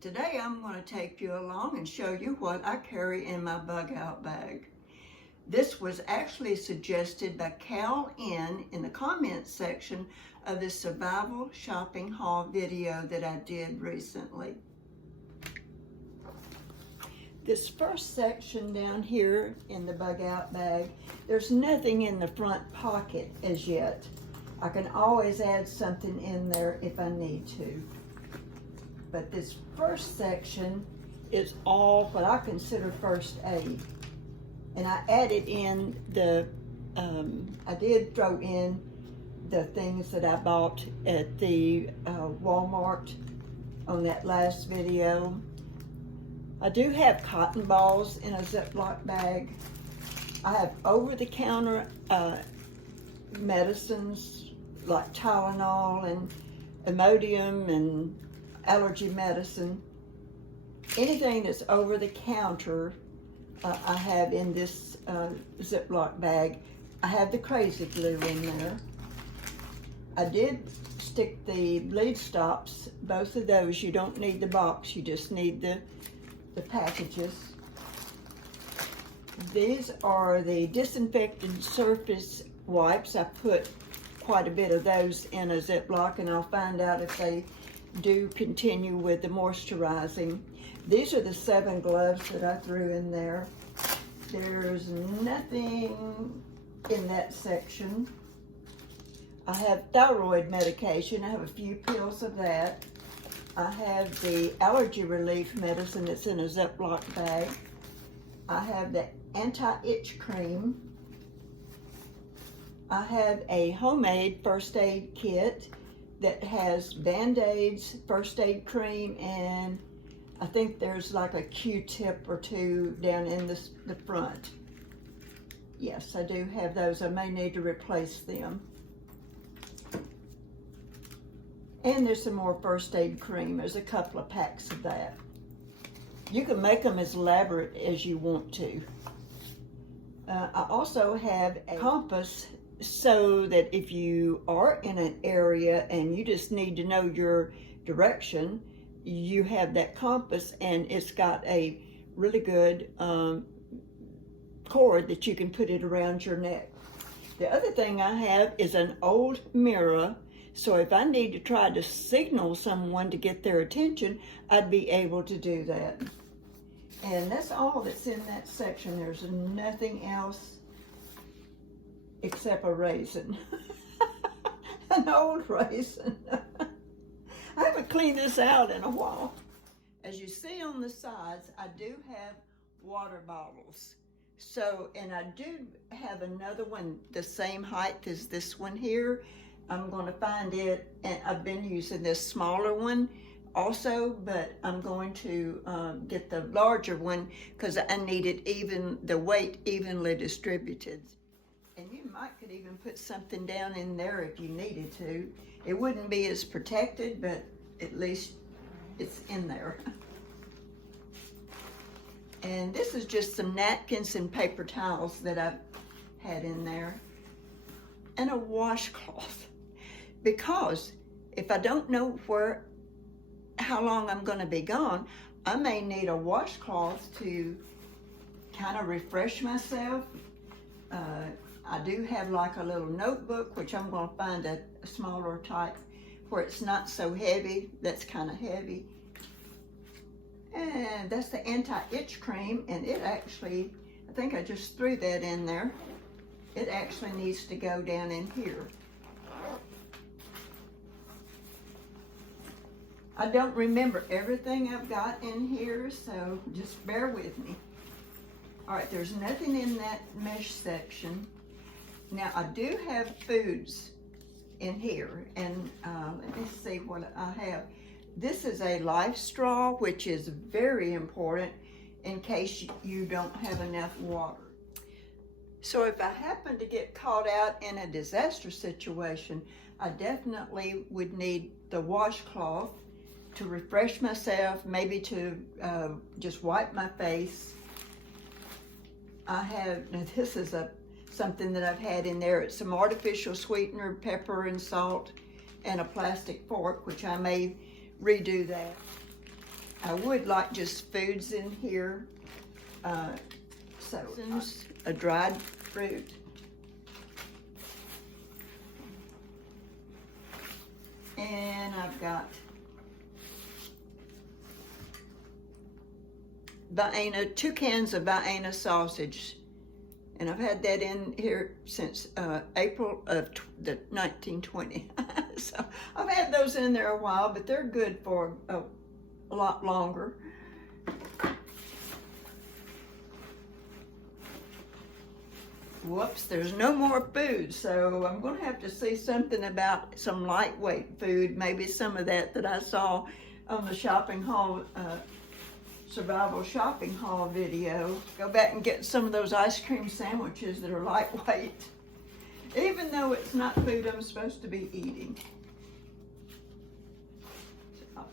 Today I'm going to take you along and show you what I carry in my bug out bag. This was actually suggested by Cal in the comments section of the survival shopping haul video that I did recently. This first section down here in the bug out bag, there's nothing in the front pocket as yet. I can always add something in there if I need to. But this first section is all what I consider first aid. And I added in I did throw in the things that I bought at the Walmart on that last video. I do have cotton balls in a Ziploc bag. I have over-the-counter medicines like Tylenol and Imodium and allergy medicine. Anything that's over the counter I have in this Ziploc bag. I have the crazy glue in there. I did stick the bleed stops, both of those. You don't need the box, you just need the packages. These are the disinfectant surface wipes. I put quite a bit of those in a Ziploc, and I'll find out if they do continue with the moisturizing. These are the 7 gloves that I threw in there. There's nothing in that section. I have thyroid medication. I have a few pills of that. I have the allergy relief medicine that's in a Ziploc bag. I have the anti-itch cream. I have a homemade first aid kit that has Band-Aids, first aid cream, and I think there's like a Q-tip or 2 down in the front. Yes, I do have those. I may need to replace them. And there's some more first aid cream. There's a couple of packs of that. You can make them as elaborate as you want to. I also have a compass, so that if you are in an area and you just need to know your direction, you have that compass, and it's got a really good cord that you can put it around your neck. The other thing I have is an old mirror, so if I need to try to signal someone to get their attention, I'd be able to do that. And that's all that's in that section. There's nothing else except a raisin. An old raisin. I haven't cleaned this out in a while. As you see on the sides, I do have water bottles. So, and I do have another one the same height as this one here. I'm going to find it, and I've been using this smaller one also, but I'm going to get the larger one because I need it the weight evenly distributed. And you could even put something down in there if you needed to. It wouldn't be as protected, but at least it's in there. And this is just some napkins and paper towels that I've had in there. And a washcloth. Because if I don't know how long I'm going to be gone, I may need a washcloth to kind of refresh myself. I do have like a little notebook, which I'm going to find a smaller type where it's not so heavy. That's kind of heavy. And that's the anti-itch cream, and it actually, I think I just threw that in there. It actually needs to go down in here. I don't remember everything I've got in here, so just bear with me. All right, there's nothing in that mesh section. Now, I do have foods in here, and let me see what I have. This is a life straw, which is very important in case you don't have enough water. So if I happen to get caught out in a disaster situation, I definitely would need the washcloth to refresh myself, maybe to just wipe my face. I have, now this is something that I've had in there. It's some artificial sweetener, pepper and salt, and a plastic fork, which I may redo that. I would like just foods in here. So a dried fruit. And I've got Vienna, 2 cans of Vienna sausage. And I've had that in here since April of the 1920. So I've had those in there a while, but they're good for a lot longer. Whoops, there's no more food, so I'm going to have to see something about some lightweight food, maybe some of that I saw on the shopping haul, survival shopping haul video. Go back and get some of those ice cream sandwiches that are lightweight, even though it's not food I'm supposed to be eating. So,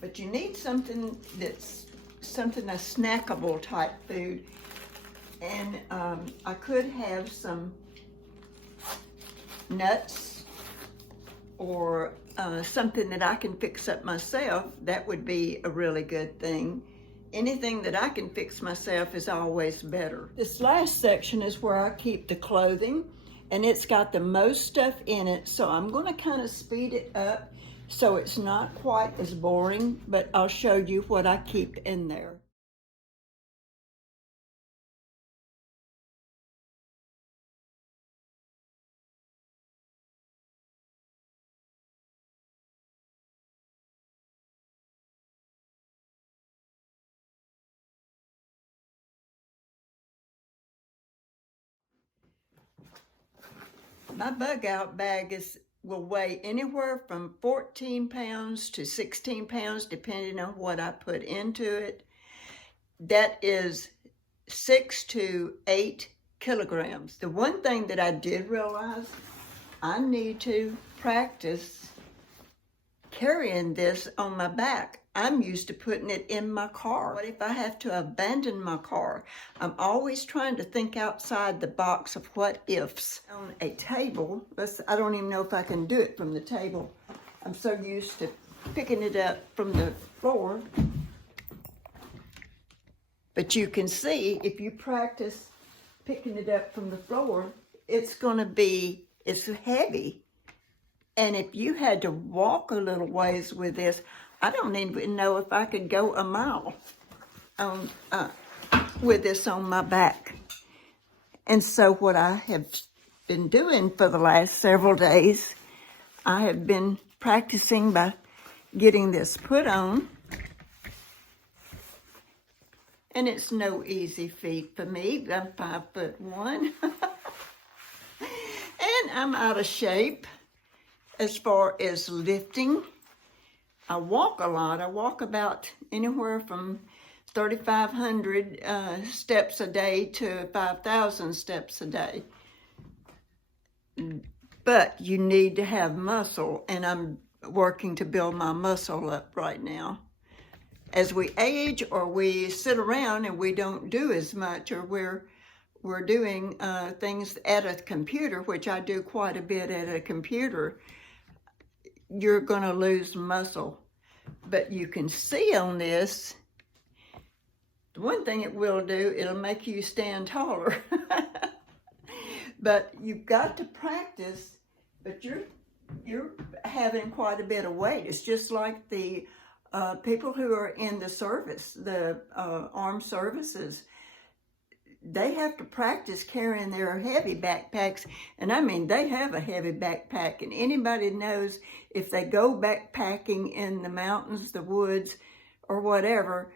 but you need something that's a snackable type food. And I could have some nuts or something that I can fix up myself. That would be a really good thing. Anything that I can fix myself is always better. This last section is where I keep the clothing, and it's got the most stuff in it, so I'm going to kind of speed it up so it's not quite as boring, but I'll show you what I keep in there. My bug out bag will weigh anywhere from 14 pounds to 16 pounds, depending on what I put into it. That is 6 to 8 kilograms. The one thing that I did realize, I need to practice carrying this on my back. I'm used to putting it in my car. What if I have to abandon my car? I'm always trying to think outside the box of what ifs. On a table, I don't even know if I can do it from the table. I'm so used to picking it up from the floor. But you can see, if you practice picking it up from the floor, it's heavy. And if you had to walk a little ways with this, I don't even know if I could go a mile with this on my back. And so what I have been doing for the last several days, I have been practicing by getting this put on. And it's no easy feat for me. I'm 5'1". And I'm out of shape as far as lifting. I walk a lot. I walk about anywhere from 3,500 steps a day to 5,000 steps a day. But you need to have muscle, and I'm working to build my muscle up right now. As we age or we sit around and we don't do as much, or we're doing things at a computer, which I do quite a bit at a computer, you're going to lose muscle. But you can see on this, the one thing it will do, it'll make you stand taller. But you've got to practice, but you're having quite a bit of weight. It's just like the people who are in the service, the armed services. They have to practice carrying their heavy backpacks. And I mean, they have a heavy backpack. And anybody knows if they go backpacking in the mountains, the woods, or whatever,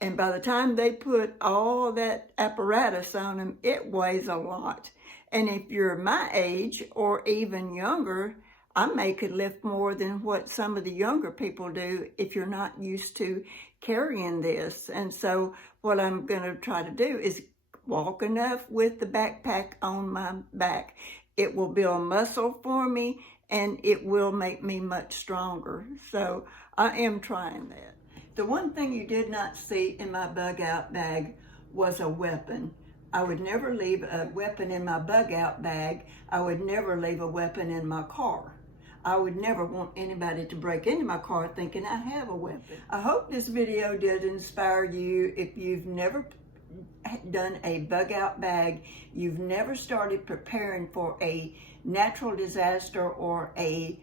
and by the time they put all that apparatus on them, it weighs a lot. And if you're my age or even younger, I could lift more than what some of the younger people do if you're not used to carrying this. And so what I'm going to try to do is walk enough with the backpack on my back. It will build muscle for me, and it will make me much stronger. So I am trying that. The one thing you did not see in my bug out bag was a weapon. I would never leave a weapon in my bug out bag. I would never leave a weapon in my car. I would never want anybody to break into my car thinking I have a weapon. I hope this video did inspire you. If you've never done a bug out bag, you've never started preparing for a natural disaster or a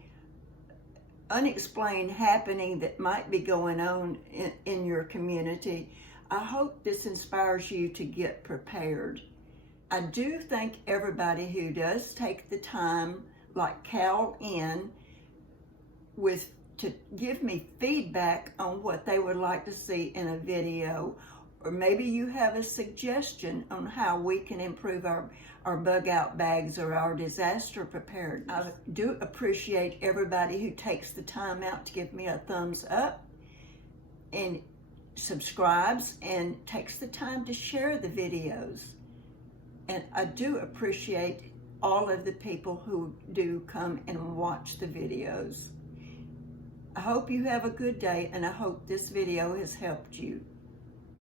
unexplained happening that might be going on in your community, I hope this inspires you to get prepared. I do thank everybody who does take the time, like call in to give me feedback on what they would like to see in a video, or maybe you have a suggestion on how we can improve our bug out bags or our disaster preparedness. I do appreciate everybody who takes the time out to give me a thumbs up and subscribes and takes the time to share the videos. And I do appreciate all of the people who do come and watch the videos. I hope you have a good day, and I hope this video has helped you.